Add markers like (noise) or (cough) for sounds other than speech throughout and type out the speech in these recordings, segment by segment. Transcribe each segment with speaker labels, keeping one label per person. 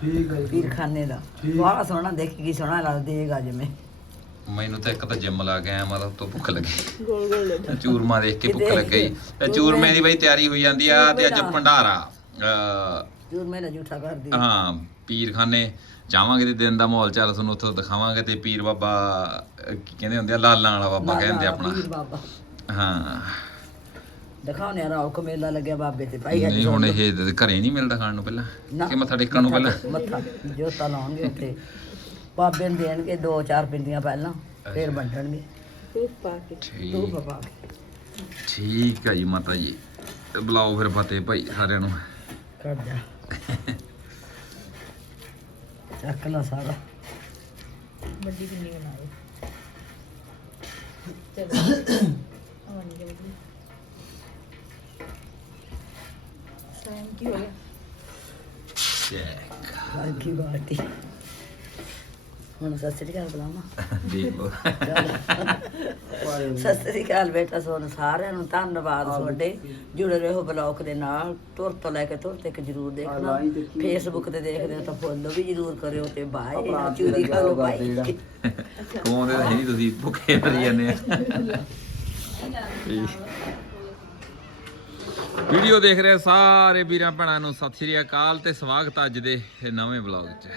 Speaker 1: ਠੀਕ ਹੈ ਜੀ।
Speaker 2: ਪੀਰਖਾਨੇ ਦਾ। ਬੜਾ ਸੋਹਣਾ ਦੇਖ ਕੀ ਸੋਹਣਾ ਲੱਗਦਾ ਜਿਵੇਂ
Speaker 3: ਮੈਨੂੰ ਤਾਂ ਇੱਕ ਤਾਂ ਜਿੰਮ ਲਾ ਕੇ ਆਇਆ ਤਾਂ ਭੁੱਖ ਲੱਗੀ।
Speaker 4: ਗੋਲ ਗੋਲ
Speaker 3: ਚੂਰਮਾ ਦੇਖ ਕੇ ਭੁੱਖ ਲੱਗ। ਗਈ ਤੇ ਚੂਰਮੇ ਦੀ ਬਈ ਤਿਆਰੀ ਹੋਈ ਜਾਂਦੀ ਆ ਤੇ ਅੱਜ ਭੰਡਾਰਾ
Speaker 2: ਜੂਰ ਮੇਰਾ ਝੂਠਾ ਕਰਦੀ
Speaker 3: ਹਾਂ ਪੀਰਖਾਨੇ। ਜਾਵਾਂਗੇ ਤੇ ਦਿਨ ਦਾ ਮਾਹੌਲ ਚੱਲ ਤੁਹਾਨੂੰ ਉੱਥੋਂ ਦਿਖਾਵਾਂਗੇ ਤੇ ਪੀਰ ਬਾਬਾ ਕੀ ਕਹਿੰਦੇ ਹੁੰਦੇ ਆ? ਲਾਲਾਂ ਵਾਲਾ ਬਾਬਾ ਕਹਿੰਦੇ ਆਪਣਾ।
Speaker 2: ਪੀਰ ਬਾਬਾ।
Speaker 3: ਹਾਂ।
Speaker 2: ਦਿਖਾਉਣੇ ਆ ਰੌਕ ਮੇਲਾ ਲੱਗਿਆ ਬਾਬੇ ਤੇ ਭਾਈ
Speaker 3: ਨਹੀਂ ਹੁਣ ਇਹ ਘਰੇ ਨਹੀਂ ਮਿਲਦਾ ਖਾਣ ਨੂੰ ਪਹਿਲਾਂ। ਕਿ ਮੱਥਾ ਟੇਕਣ ਨੂੰ ਪਹਿਲਾਂ?
Speaker 2: ਮੱਥਾ ਜੋਤਾ ਲਾਉਣਗੇ ਉੱਥੇ। ਬਾਬੇ ਨੂੰ ਦੇਣਗੇ ਦੋ ਚਾਰ ਪਿੰਡੀਆਂ ਪਹਿਲਾਂ ਫੇਰ ਵੰਡਣਗੇ।
Speaker 4: ਧੂਪ ਪਾ ਕੇ।
Speaker 3: ਠੀਕ।
Speaker 2: ਤੂੰ ਬਾਬਾ
Speaker 3: ਠੀਕ ਆ ਜੀ ਮਾਤਾ ਜੀ। ਤੇ ਬੁਲਾਓ ਫਿਰ ਫਤਿਹ ਭਾਈ ਸਾਰਿਆਂ ਨੂੰ।
Speaker 2: ਕਰ ਜਾ। ਚੱਕ ਲਾ ਸਾਰਾ।
Speaker 4: ਵੱਡੀ ਪਿੰਨੀ ਬਣਾ ਲਓ ਚਲੋ ਆਉਣ ਦੇ
Speaker 2: ਕੀ ਬਾਤ ਹੈ ਹੁਣ ਸਤਿ ਸ੍ਰੀ ਅਕਾਲ ਬੁਲਾਵਾਂ।
Speaker 3: ਦੇਖ ਲਓ
Speaker 2: ਸਤਿ ਸ੍ਰੀ ਅਕਾਲ ਬੇਟਾ ਸੋਨ ਸਾਰਿਆਂ ਨੂੰ ਧੰਨਵਾਦ ਤੁਹਾਡੇ। ਜੁੜੇ ਰਹੋ ਬਲੌਗ ਦੇ ਨਾਲ। ਤੁਰ ਤੋਂ ਲੈ ਕੇ ਤੁਰ ਤੱਕ ਜਰੂਰ ਦੇਖਣਾ। ਫੇਸਬੁੱਕ ਤੇ ਦੇਖਦੇ ਹੋ ਤਾਂ ਫੋਲੋ ਵੀ ਜਰੂਰ ਕਰਿਓ ਤੇ ਬਾਏ। ਚੂਰੀ ਖਾ ਲਓ
Speaker 3: ਤਾਂ ਹੈ? ਨਹੀਂ ਤੁਸੀਂ ਭੁੱਖੇ ਮਰੀ ਜਾਂਦੇ ਆ। ਵੀਡੀਓ ਦੇਖ ਰਹੇ ਸਾਰੇ ਵੀਰਾਂ ਭੈਣਾਂ ਨੂੰ। ਸਤਿ ਸ਼੍ਰੀ ਅਕਾਲ ਤੇ ਸਵਾਗਤ ਅੱਜ ਦੇ ਇਹ ਨਵੇਂ ਵਲੌਗ 'ਚ।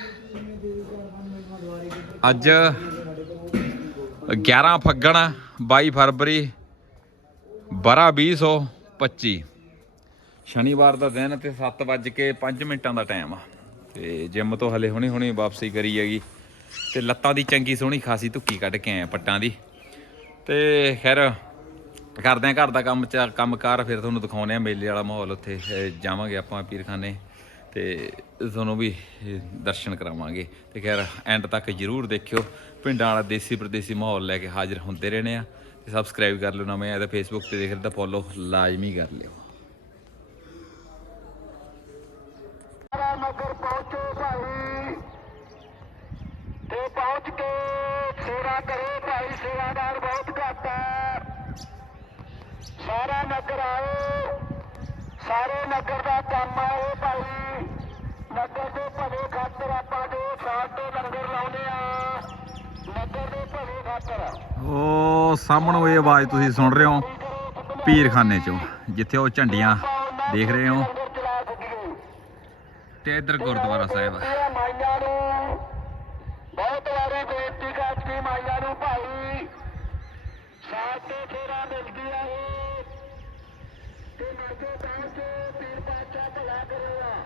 Speaker 3: ਅੱਜ 11 ਫੱਗਣ 22 ਫਰਵਰੀ 12 2025 ਸ਼ਨੀਵਾਰ ਦਾ ਦਿਨ ਤੇ 7 ਵੱਜ ਕੇ 5 ਮਿੰਟਾਂ ਦਾ ਟਾਈਮ ਆ। ਤੇ ਜਿਮ ਤੋਂ ਹਲੇ ਹੁਣੇ ਹੁਣੇ ਵਾਪਸੀ ਕਰੀ ਹੈਗੀ। ਤੇ ਲੱਤਾਂ ਦੀ ਚੰਗੀ ਸੋਹਣੀ ਖਾਸੀ ਧੁੱਕੀ ਕੱਢ ਕੇ ਆਏ ਪੱਟਾਂ ਦੀ। ਤੇ ਖੈਰ ਕਰਦੇ ਆ ਘਰ ਦਾ ਕੰਮ ਚ ਕੰਮਕਾਰ, ਫਿਰ ਤੁਹਾਨੂੰ ਦਿਖਾਉਨੇ ਆ ਮੇਲੇ ਵਾਲਾ ਮਾਹੌਲ ਉੱਥੇ ਜਾਵਾਂਗੇ ਆਪਾਂ ਪੀਰਖਾਨੇ ਤੇ ਤੁਹਾਨੂੰ ਵੀ ਦਰਸ਼ਨ ਕਰਾਵਾਂਗੇ। ਤੇ ਖੈਰ ਐਂਡ ਤੱਕ ਜਰੂਰ ਦੇਖਿਓ। ਪਿੰਡਾਂ ਵਾਲਾ ਦੇਸੀ ਪ੍ਰਦੇਸੀ ਮਾਹੌਲ ਲੈ ਕੇ ਹਾਜ਼ਰ ਹੁੰਦੇ ਰਹਿਣੇ ਆ ਤੇ ਸਬਸਕ੍ਰਾਈਬ ਕਰ ਲਿਓ ਨਵੇਂ ਆ ਤੇ ਫੇਸਬੁੱਕ ਤੇ ਦੇਖ ਰਹੇ ਤਾਂ ਫੋਲੋ ਲਾਜ਼ਮੀ ਕਰ ਲਿਓ।
Speaker 5: ਨਗਰ ਪਹੁੰਚੋ ਭਾਈ। ਤੇ ਪਹੁੰਚ ਕੇ ਸੇਵਾ ਕਰੋ ਭਾਈ, ਸੇਵਾਦਾਰ ਬਹੁਤ ਘੱਟ ਹੈ। ਸਾਰਾ ਨਗਰ ਆਓ। ਸਾਰੇ ਨਗਰ ਦਾ ਕੰਮ ਹੈ ਇਹ ਭਾਈ। ਨਗਰ ਦੇ ਭਲੇ ਖਾਤਰ ਆਪਾਂ ਦੋ ਸਾਲ ਤੋਂ ਲੰਗਰ ਲਾਉਨੇ ਆ। ਨਗਰ ਦੇ ਭਲੇ ਖਾਤਰ।
Speaker 3: ਉਹ ਸਾਹਮਣੋਂ ਇਹ ਆਵਾਜ਼ ਤੁਸੀਂ ਸੁਣ ਰਹੇ ਹੋ ਪੀਰਖਾਨੇ ਚੋਂ ਜਿੱਥੇ ਉਹ ਝੰਡੀਆਂ ਦੇਖ ਰਹੇ ਹੋ। ਤੇ ਇੱਧਰ ਗੁਰਦੁਆਰਾ ਸਾਹਿਬ ਹੈ
Speaker 5: ਮਾਈਆਂ ਨੂੰ ਬਹੁਤ ਵਾਰੀ ਬੇਨਤੀ ਕਰਤੀ ਮਾਈਆਂ ਨੂੰ ਭਾਈ। ਸਾਥ ਤੇ ਫੇਰਾ ਮਿਲਦੀ ਆ ਇਹ ਤੇ ਨਗਰ ਪਹੁੰਚ ਪੀਰ ਪਾਚਾ ਭਲਾ ਕਰੇਗਾ
Speaker 3: ਹੈ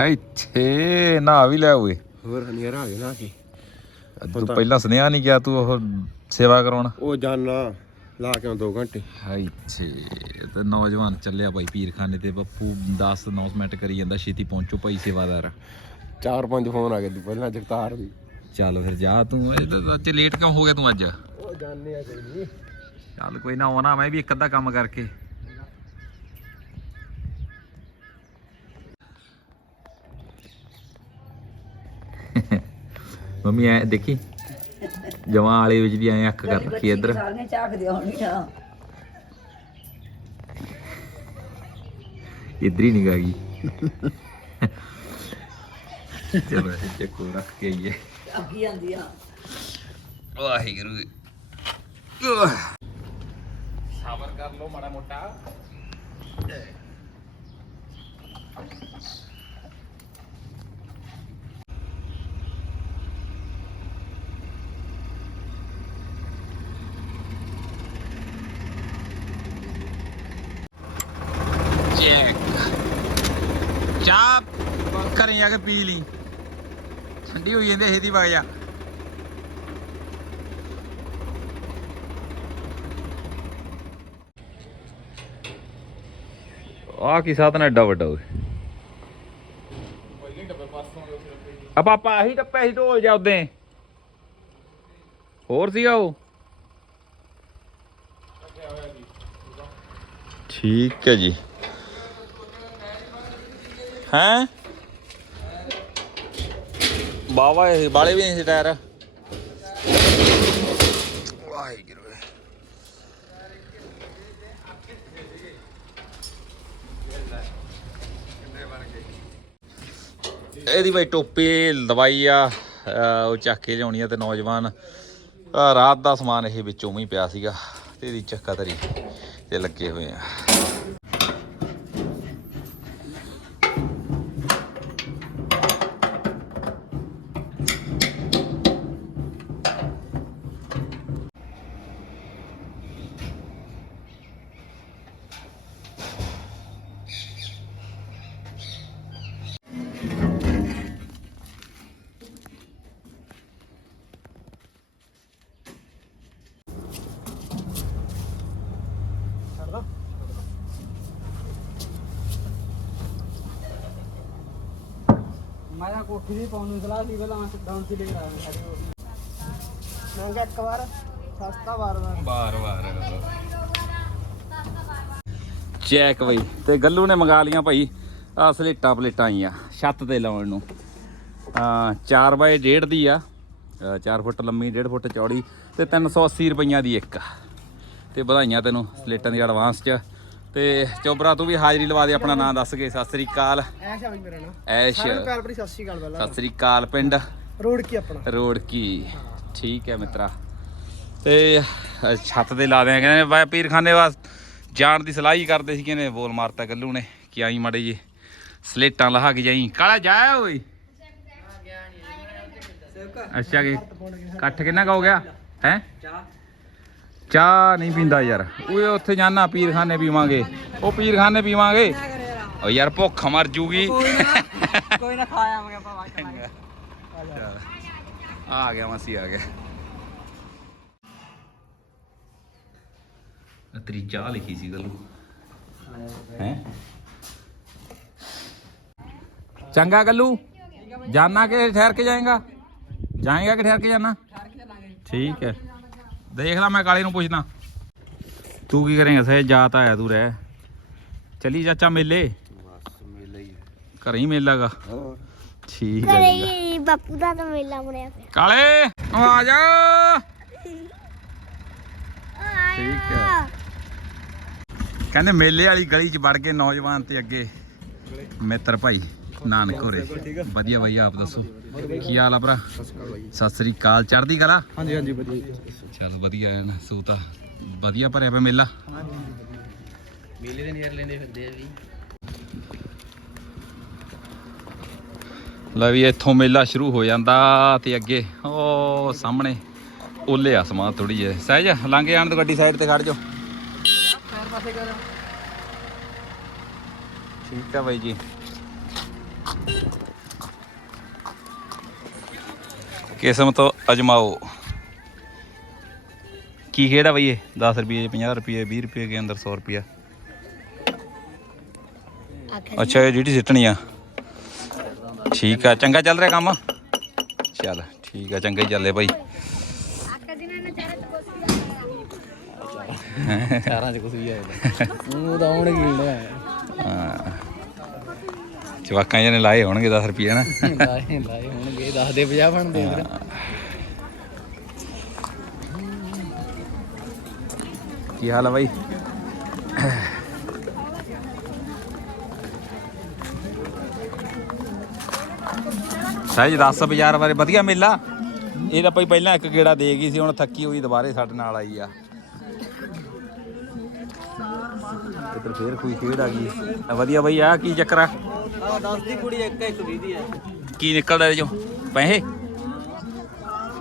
Speaker 3: ਇੱਥੇ ਨਾ ਵੀ ਲੈ ਓਏ।
Speaker 1: ਹੋਰ ਹਨੇਰਾ ਆ ਗਿਆ ਨਾ ਕਿ
Speaker 3: ਤੂੰ ਪਹਿਲਾਂ ਸੁਨੇਹਾ ਨਹੀਂ ਗਿਆ ਤੂੰ ਉਹ ਸੇਵਾ ਕਰਾਉਣ।
Speaker 1: ਉਹ ਜਾਨਾ ਲਾ ਕੇ 2 ਘੰਟੇ।
Speaker 3: ਇੱਥੇ ਤੇ ਨੌਜਵਾਨ ਚੱਲਿਆ ਭਾਈ ਪੀਰਖਾਨੇ ਤੇ ਬੱਪੂ 10 ਅਨਾਉਂਸਮੈਂਟ ਕਰੀ ਜਾਂਦਾ ਛੇਤੀ ਪਹੁੰਚੋ ਭਾਈ ਸੇਵਾਦਾਰ।
Speaker 1: ਚਾਰ ਪੰਜ ਫੋਨ ਆ ਗਏ ਤੂੰ ਪਹਿਲਾਂ ਜਗਤਾਰ ਦੀ।
Speaker 3: ਚੱਲ ਫਿਰ ਜਾ ਤੂੰ ਇਹ ਤਾਂ ਅੱਜ ਲੇਟ ਕਿਉਂ ਹੋ ਗਿਆ ਤੂੰ ਅੱਜ?
Speaker 1: ਉਹ ਜਾਣੇ ਆ ਕੋਈ ਨਹੀਂ
Speaker 3: ਚੱਲ ਕੋਈ ਨਾ ਆਉਣਾ ਮੈਂ ਵੀ ਇੱਕ ਅੱਧਾ ਕੰਮ ਕਰਕੇ। ਮੰਮੀ ਐ ਦੇਖੀ? ਜਵਾਂ ਵਾਲੇ ਵਿੱਚ ਵੀ ਐ ਅੱਖ ਕਰ ਰੱਖੀ ਇੱਧਰ।
Speaker 2: ਸਾਰੀਆਂ ਝਾਕਦੇ ਹੋਣੀਆਂ
Speaker 3: ਇੱਧਰ ਹੀ ਨਿਗਾ ਗਈ। ਚਲੋ ਇਹ ਚੱਕੋ ਰੱਖ ਕੇ ਆਈਏ।
Speaker 2: ਅੱਗੀ ਜਾਂਦੀਆਂ
Speaker 3: ਵਾਹਿਗੁਰੂ। ਸਬਰ ਕਰ ਲੋ ਮਾੜਾ ਮੋਟਾ ਚੈੱਕ ਚਾਹ ਘਰੇ ਜਾ ਕੇ ਪੀ ਲਈ। ਠੰਡੀ ਹੋਈ ਜਾਂਦੀ ਇਹਦੀ ਵਜ੍ਹਾ ਆ। ਕੀ ਸਾਧਨ ਐਡਾ ਵੱਡਾ ਓਏ। ਆ ਪਾਪਾ ਆਹੀ ਟੱਪਿਆ ਸੀ ਢੋਲ ਜਾ ਉਦੇ ਹੋਰ ਸੀਗਾ ਉਹ? ਠੀਕ ਹੈ ਜੀ। ਹੈਂ? ਬਾਵਾ ਇਹ ਬਾਲੇ ਵੀ ਨਹੀਂ ਸੀ ਟਾਇਰ ਵਾਹਿਗੁਰੂ। ਇਹਦੀ ਬਈ ਟੋਪੀ ਲਵਾਈ ਆ ਉਹ ਚੱਕ ਕੇ ਲਿਆਉਣੀ ਆ ਤੇ ਨੌਜਵਾਨ ਰਾਤ ਦਾ ਸਮਾਨ ਇਹ ਵਿੱਚੋਂ ਹੀ ਪਿਆ ਸੀਗਾ ਤੇ ਇਹਦੀ ਚੱਕਾ ਤਰੀ ਤੇ ਲੱਗੇ ਹੋਏ ਆ।
Speaker 6: ਮੈਂ ਕੋਠੀ ਦੀ ਪਾਉਣ ਨੂੰ ਸਲਾਹ ਸੀ, ਪਹਿਲਾਂ ਡਾਊਨ ਸੀ ਲੈ ਆਇਆ ਸਾਡੇ ਕੋਲ ਮਹਿੰਗਾ ਇੱਕ ਵਾਰ, ਸਸਤਾ ਵਾਰ ਵਾਰ।
Speaker 3: ਬਾਰ ਬਾਰ ਚੈੱਕ ਬਈ, ਤੇ ਗੱਲੂ ਨੇ ਮੰਗਾ ਲੀਆਂ ਭਾਈ ਆ ਸਲੇਟਾਂ ਪਲੇਟਾਂ ਆਈਆਂ, ਛੱਤ ਤੇ ਲਾਉਣ ਨੂੰ। ਆ 4 ਬਾਏ 1.5 ਦੀ ਆ 4 ਫੁੱਟ ਲੰਮੀ 1.5 ਫੁੱਟ ਚੌੜੀ, ਤੇ 380 ਰੁਪਈਆਂ ਦੀ ਇੱਕ ਤੇ ਵਧਾਈਆਂ ਤੈਨੂੰ ਸਲੇਟਾਂ ਦੀ ਐਡਵਾਂਸ ਚ। ਤੇ ਚੋਬਰਾ ਤੂੰ ਵੀ ਹਾਜ਼ਰੀ ਲਵਾ ਦੇ ਆਪਣਾ ਨਾਮ ਦੱਸ ਕੇ। ਸਤਿ ਸ੍ਰੀ ਅਕਾਲ।
Speaker 6: ਐਸ਼ ਆ ਬਈ ਮੇਰਾ ਨਾਮ।
Speaker 3: ਐਸ਼।
Speaker 6: ਸਾਰਿਆਂ ਨੂੰ ਪਿਆਰ ਭਰੀ ਸਤਿ ਸ਼੍ਰੀ ਅਕਾਲ ਪਹਿਲਾਂ।
Speaker 3: ਸਤਿ ਸ੍ਰੀ ਅਕਾਲ ਪਿੰਡ।
Speaker 6: ਰੋਡ ਕੀ ਆਪਣਾ।
Speaker 3: ਰੋਡ ਕੀ ਠੀਕ ਹੈ ਮਿੱਤਰਾ। ਤੇ ਛੱਤ ਤੇ ਲਾ ਦਿਆਂ ਕਹਿੰਦੇ ਬਾ ਪੀਰਖਾਨੇ ਵਾਸ ਜਾਣ ਦੀ ਸਲਾਹ ਹੀ ਕਰਦੇ ਸੀ ਕਹਿੰਦੇ ਬੋਲ ਮਾਰਤਾ ਗੱਲੂ ਨੇ ਕਿ ਆਈ ਮੜੇ ਜੀ ਸਲੇਟਾਂ ਲਹਾ ਕੇ ਜਾਈ। ਕਾਲਾ ਜਾਇਆ ਓਏ। ਅੱਛਾ ਕਿ ਇਕੱਠ ਕਿੰਨਾ ਕੁ ਹੋ ਗਿਆ? ਹੈ? ਚਾਹ ਨਹੀਂ ਪੀਂਦਾ ਯਾਰ। ਓਏ ਉੱਥੇ ਜਾਣਾ ਪੀਰਖਾਨੇ ਪੀਵਾਂਗੇ। ਉਹ ਪੀਰਖਾਨੇ ਪੀਵਾਂਗੇ। ਓ ਯਾਰ ਭੁੱਖ ਮਰ ਜੂਗੀ।
Speaker 6: ਕੋਈ ਨਾ ਖਾਇਆ ਮੈਂ ਆਪਾਂ ਵਾਟ
Speaker 3: ਆ ਗਿਆ ਮਾਸੀ ਆ ਗਿਆ। ਤੇਰੀ ਚਾਹ ਲਿਖੀ ਸੀ ਗੱਲੂ ਹੈ? ਚੰਗਾ ਗੱਲੂ ਜਾਣਾ ਕਿ ਠਹਿਰ ਕੇ ਜਾਏਗਾ? ਜਾਏਗਾ ਕਿ ਠਹਿਰ ਕੇ ਜਾਣਾ। ਠੀਕ ਹੈ। ਦੇਖ ਲੈ ਮੈਂ ਕਾਲੇ ਨੂੰ ਪੁੱਛਦਾ। ਤੂੰ ਕੀ ਕਰੇਂਗਾ ਸਹਿ ਜਾਤ ਆਇਆ ਤੂੰ ਰਹਿ। ਚਲੀ ਚਾਚਾ ਮੇਲੇ?
Speaker 1: ਬਸ ਮੇਲੇ ਹੀ
Speaker 3: ਘਰੇ ਹੀ ਮੇਲਾਗਾ
Speaker 1: ਹੋਰ?
Speaker 3: ਠੀਕ ਹੈ ਜੀ।
Speaker 7: ਘਰੇ ਬਾਪੂ ਦਾ ਤਾਂ ਮੇਲਾ ਬਣਿਆ ਪਿਆ।
Speaker 3: ਕਾਲੇ ਆ ਜਾ। ਠੀਕ ਹੈ ਕਹਿੰਦੇ ਮੇਲੇ ਵਾਲੀ ਗਲੀ 'ਚ ਵੜ ਕੇ ਨੌਜਵਾਨ ਤੇ ਅੱਗੇ। ਮਿੱਤਰ ਭਾਈ। ਨਾਨਕ ਹੋਰੇ। ਵਧੀਆ ਬਾਈ ਆਪ ਦੱਸੋ। ਕੀ ਹਾਲ ਆ ਭਰਾ? ਸਤਿ ਸ੍ਰੀ ਅਕਾਲ। ਚੜ੍ਹਦੀ ਕਲਾ?
Speaker 6: ਹਾਂਜੀ ਹਾਂਜੀ ਵਧੀਆ।
Speaker 3: ਚੱਲ ਵਧੀਆ ਐਨ ਸੂਤਾ ਵਧੀਆ ਭਰਿਆ ਪਿਆ ਮੇਲਾ।
Speaker 6: ਮੇਲੇ ਦੇ ਨੇੜ ਲੈਂਦੇ ਫਿਰਦੇ ਆ ਵੀ
Speaker 3: ਲੈ ਵੀ ਇੱਥੋਂ ਮੇਲਾ ਸ਼ੁਰੂ ਹੋ ਜਾਂਦਾ ਤੇ ਅੱਗੇ ਉਹ ਸਾਹਮਣੇ ਓਲੇ ਆ ਸਮਾਂ ਥੋੜੀ ਜਿਹੀ ਸਹਿਜ ਲੰਘ ਜਾਣ ਤੋਂ ਗੱਡੀ ਸਾਈਡ ਤੇ ਖੜ ਜਾਓ। ਠੀਕ ਆ ਬਾਈ ਜੀ। ਕਿਸਮਤ ਅਜਮਾਓ। ਕੀ ਖੇਡ ਆ ਬਈ ਇਹ? 10 ਰੁਪਏ 50 ਰੁਪਏ 20 ਰੁਪਏ ਦੇ ਅੰਦਰ 100 ਰੁਪਿਆ ਅੱਛਾ ਇਹ ਜਿਹੜੀ ਸਿੱਟਣੀ ਆ। ਠੀਕ ਆ ਚੰਗਾ ਚੱਲ ਰਿਹਾ ਕੰਮ? ਚੱਲ ਠੀਕ ਆ ਚੰਗਾ ਹੀ ਚੱਲੇ ਭਾਈ
Speaker 6: ਚਾਰਾਂ ਚ ਕੁਝ ਵੀ ਆਇਆ ਉਹ (laughs) ਤਾਂ ਹੁਣ ਕੀ ਹੁੰਦਾ
Speaker 3: ਹਾਂ। ਜਵਾਕਾਂ ਜਿਹਨੇ ਲਾਏ ਹੋਣਗੇ 10 ਰੁਪਏ ਨਾ।
Speaker 6: ਲਾਏ ਲਾਏ 10 ਦੇ 50 ਬਣਦੇ ਫਿਰ
Speaker 3: ਕੀ ਹਾਲ ਆ ਬਾਈ? ਸਾਜ 10 ਬਾਜ਼ਾਰ ਬਾਰੇ ਵਧੀਆ ਮੇਲਾ? ਇਹ ਤਾਂ ਭਾਈ ਪਹਿਲਾਂ ਇੱਕ ਗੇੜਾ ਦੇ ਗਈ ਸੀ ਹੁਣ ਥੱਕੀ ਹੋਈ ਦੁਬਾਰੇ ਸਾਡੇ ਨਾਲ ਆਈ ਆ। ਇੱਧਰ ਫੇਰ ਕੋਈ ਖੇਡ ਆ ਗਈ। ਆ ਵਧੀਆ ਬਾਈ ਆ ਕੀ ਚੱਕਰ ਆ?
Speaker 6: ਆ 10 ਦੀ ਕੁੜੀ ਇੱਕ ਇੱਕ 20 ਦੀ ਹੈ
Speaker 3: ਕੀ ਨਿਕਲਦਾ ਇਹ ਚੋਂ? ਪੈਸੇ?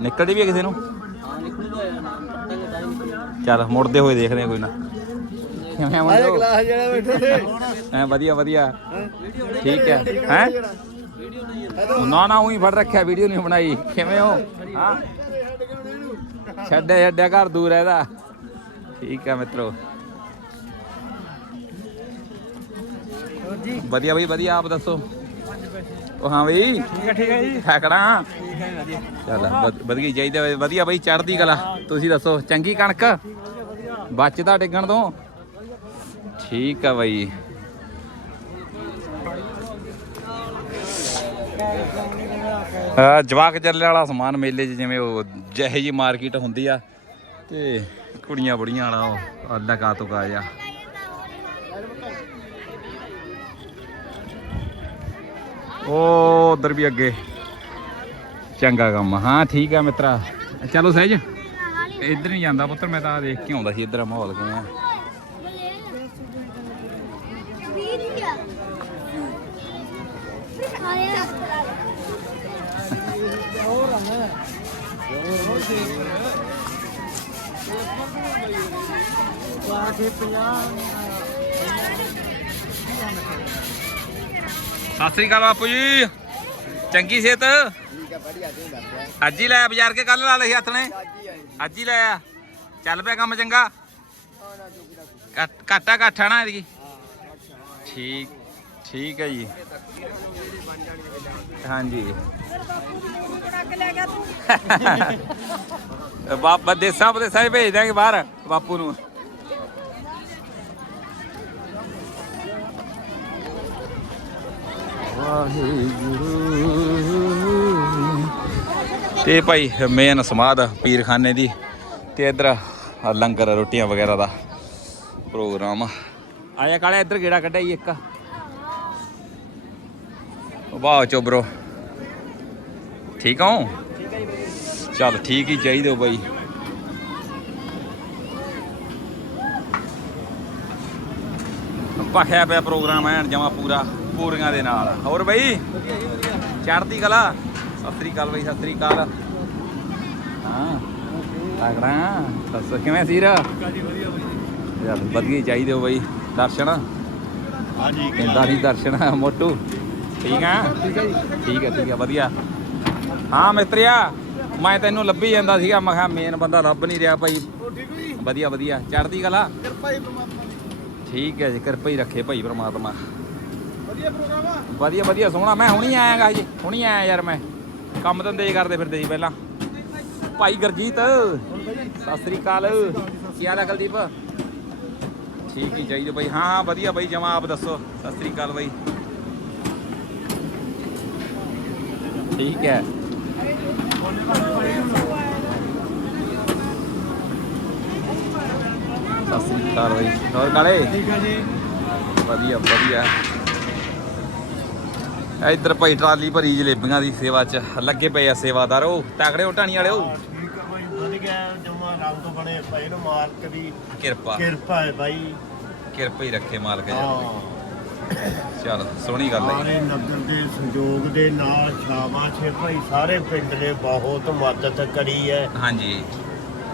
Speaker 3: ਨਿਕਲਦੇ ਵੀ ਆ ਕਿਸੇ ਨੂੰ?
Speaker 6: ਹਾਂ ਹੀ
Speaker 3: ਚੱਲ ਮੁੜਦੇ ਹੋਏ ਦੇਖਦੇ ਆ ਕੋਈ ਨਾ। ਕਿਵੇਂ ਆ ਮੁੰਡੋ?
Speaker 6: ਗਲਾਸ ਜਿਹੜਾ ਬੈਠੇ ਤੇ
Speaker 3: ਐ ਵਧੀਆ ਵਧੀਆ। ਠੀਕ ਹੈ। ਹੈ? ਨਾ ਨਾ ਉਹੀ ਫੜ ਰੱਖਿਆ ਵੀਡੀਓ ਨਹੀਂ ਬਣਾਈ। ਕਿਵੇਂ ਹੋ? ਹਾਂ? ਛੱਡਿਆ ਛੱਡਿਆ ਘਰ ਦੂਰ ਇਹਦਾ। ਠੀਕ ਹੈ ਮਿੱਤਰੋ। ਵਧੀਆ ਬਈ ਵਧੀਆ ਆਪ ਦੱਸੋ। ਉਹ ਹਾਂ ਬਈ। ਠੀਕ ਹੈ ਠੀਕ ਹੈ ਜੀ। ਠਾਕੜਾ।
Speaker 6: ਠੀਕ ਹੈ ਵਧੀਆ।
Speaker 3: ਚੱਲ ਵਧ- ਵਧੀਆ ਚਾਹੀਦਾ। ਵਧੀਆ ਬਈ ਚੜ੍ਹਦੀ ਕਲਾ। ਤੁਸੀਂ ਦੱਸੋ ਚੰਗੀ ਕਣਕ? ਬਚਦਾ ਡਿੱਗਣ ਤੋਂ? ਠੀਕ ਆ ਬਾਈ। ਆ ਜਵਾਕ ਚੱਲੇ ਵਾਲਾ ਸਮਾਨ ਮੇਲੇ 'ਚ ਜਿਵੇਂ ਉਹ ਜਿਹੇ ਜੀ ਮਾਰਕੀਟ ਹੁੰਦੀ ਆ ਤੇ ਕੁੜੀਆਂ ਬੁੜੀਆਂ ਵਾਲਾ ਉਹ ਅੱਲਾ ਕਾ ਤੋਂ ਕਾ ਜਾ ਉਹ ਉਧਰ ਵੀ ਅੱਗੇ। ਚੰਗਾ ਕੰਮ ਹਾਂ, ਠੀਕ ਆ ਮਿੱਤਰਾ। ਚਲੋ ਸਹਿਜ। ਇੱਧਰ ਨਹੀਂ ਜਾਂਦਾ ਪੁੱਤਰ, ਮੈਂ ਤਾਂ ਦੇਖ ਕੇ ਆਉਂਦਾ ਸੀ, ਇੱਧਰ ਮਾਹੌਲ ਕਿਵੇਂ ਆ।
Speaker 7: ਆਇਆ
Speaker 3: ਸਤਿ ਸ੍ਰੀ ਅਕਾਲ ਬਾਪੂ ਜੀ। ਚੰਗੀ ਸਿਹਤ? ਅੱਜ ਹੀ ਲਾਇਆ ਬਾਜ਼ਾਰ ਕੇ ਕੱਲ ਲਾ ਲਈ ਹੱਥ ਨੇ। ਅੱਜ ਹੀ ਲਾਇਆ ਚੱਲ ਪਿਆ ਕੰਮ ਚੰਗਾ। ਘੱਟ- ਘਾਟਾ ਨਾ ਇਹਦੀ। ਠੀਕ ਠੀਕ ਹੈ ਜੀ। ਹਾਂਜੀ। ਬਾਬਾ ਦੇਸਾਂ ਬਦੇਸਾਂ 'ਚ ਭੇਜ ਦਾਂਗੇ ਬਾਹਰ ਬਾਪੂ ਨੂੰ। ਵਾਹਿਗੁਰੂ। ਤੇ ਭਾਈ ਮੇਨ ਸਮਾਦ ਪੀਰਖਾਨੇ ਦੀ ਤੇ ਇਧਰ ਲੰਗਰ ਰੋਟੀਆਂ ਵਗੈਰਾ ਦਾ ਪ੍ਰੋਗਰਾਮ ਆਇਆ ਕਾਲੇ ਇੱਧਰ ਗੇੜਾ ਕੱਢਿਆ ਜੀ ਇੱਕ। ਵਾਹ ਚੋਬਰੋ ਠੀਕ ਹੋ? ਚੱਲ ਠੀਕ ਹੀ ਚਾਹੀਦੇ ਹੋ ਬਾਈ ਭਖਿਆ ਪਿਆ ਪ੍ਰੋਗਰਾਮ ਐਨ ਜਮਾ ਪੂਰਾ। ਪੂਰੀਆਂ ਦੇ ਨਾਲ। ਹੋਰ ਬਈ? ਚੜ੍ਹਦੀ ਕਲਾ। ਸਤਿ ਸ੍ਰੀ ਅਕਾਲ ਬਈ ਸਤਿ ਸ੍ਰੀ ਅਕਾਲ। ਹਾਂ ਤਗੜਾ ਦੱਸੋ ਕਿਵੇਂ ਸੀਰ? ਯਾਰ ਵਧੀਆ ਹੀ ਚਾਹੀਦੇ ਹੋ ਬਈ ਦਰਸ਼ਨ। ਹਾਂਜੀ ਕਿੰਦਾ ਦੀ ਦਰਸ਼ਨ ਮੋਟੂ। ਠੀਕ ਆ? ਠੀਕ ਹੈ ਠੀਕ ਹੈ ਹੈ ਵਧੀਆ। ਹਾਂ ਮਿੱਤਰਿਆ ਮੈਂ ਤੈਨੂੰ ਲੱਭੀ ਜਾਂਦਾ ਸੀਗਾ ਮੈਂ ਕਿਹਾ ਮੇਨ ਬੰਦਾ ਲੱਭ ਨਹੀਂ ਰਿਹਾ ਭਾਈ ਵਧੀਆ ਵਧੀਆ। ਚੜ੍ਹਦੀ ਕਲਾ। ਠੀਕ ਹੈ ਜੀ ਕਿਰਪਾ ਹੀ ਰੱਖੇ ਭਾਈ ਪ੍ਰਮਾਤਮਾ। ਵਧੀਆ ਵਧੀਆ ਵਧੀਆ ਸੋਹਣਾ। ਮੈਂ ਹੁਣੀ ਆਇਆਗਾ ਜੀ। ਹੁਣੀ ਆਇਆ ਯਾਰ ਮੈਂ। ਕੰਮ ਧੰਦੇ ਜਿਹੇ ਕਰਦੇ ਫਿਰਦੇ ਸੀ ਪਹਿਲਾਂ। ਭਾਈ ਗੁਰਜੀਤ। ਸਤਿ ਸ੍ਰੀ ਅਕਾਲ। ਕੀ ਹਾਲ ਹੈ ਕੁਲਦੀਪ? ਠੀਕ ਹੀ ਚਾਹੀਦਾ ਭਾਈ ਹਾਂ ਹਾਂ ਵਧੀਆ ਭਾਈ ਜਮਾ ਆਪ ਦੱਸੋ। ਸਤਿ ਸ੍ਰੀ ਅਕਾਲ ਭਾਈ ਠੀਕ ਹੈ। ਸਤਿ ਸ੍ਰੀ ਅਕਾਲ ਭਾਈ ਹੋਰ ਕਾਲੇ? ਠੀਕ ਹੈ ਜੀ। ਵਧੀਆ ਵਧੀਆ। ਇੱਧਰ ਭਾਈ ਟਰਾਲੀ ਭਰੀ ਜਲੇਬੀਆਂ ਦੀ ਸੇਵਾ 'ਚ ਲੱਗੇ ਪਏ ਆ ਸੇਵਾਦਾਰ। ਉਹ ਤਕੜੇ ਉਹ ਢਾਣੀ ਵਾਲੇ ਉਹ
Speaker 1: ਠੀਕ ਆ ਬਾਈ ਵਧੀਆ ਜਮਾ ਰੰਗ ਬਣੇ ਪਏ ਨੂੰ ਮਾਲਕ ਦੀ
Speaker 3: ਕਿਰਪਾ।
Speaker 1: ਕਿਰਪਾ ਹੈ
Speaker 3: ਕਿਰਪਾ ਹੀ ਰੱਖੇ ਮਾਲਕ ਜੀ।
Speaker 1: ਹਾਂ।
Speaker 3: ਚਲ ਸੋਹਣੀ ਗੱਲ ਹੈ
Speaker 1: ਸਾਰੇ ਨਗਰ ਦੇ ਸੰਯੋਗ ਦੇ ਨਾਲ ਸ਼ਾਬਾਸ਼ ਹੈ ਭਾਈ ਸਾਰੇ ਪਿੰਡ ਨੇ ਬਹੁਤ ਮਦਦ ਕਰੀ ਹੈ।
Speaker 3: ਹਾਂਜੀ।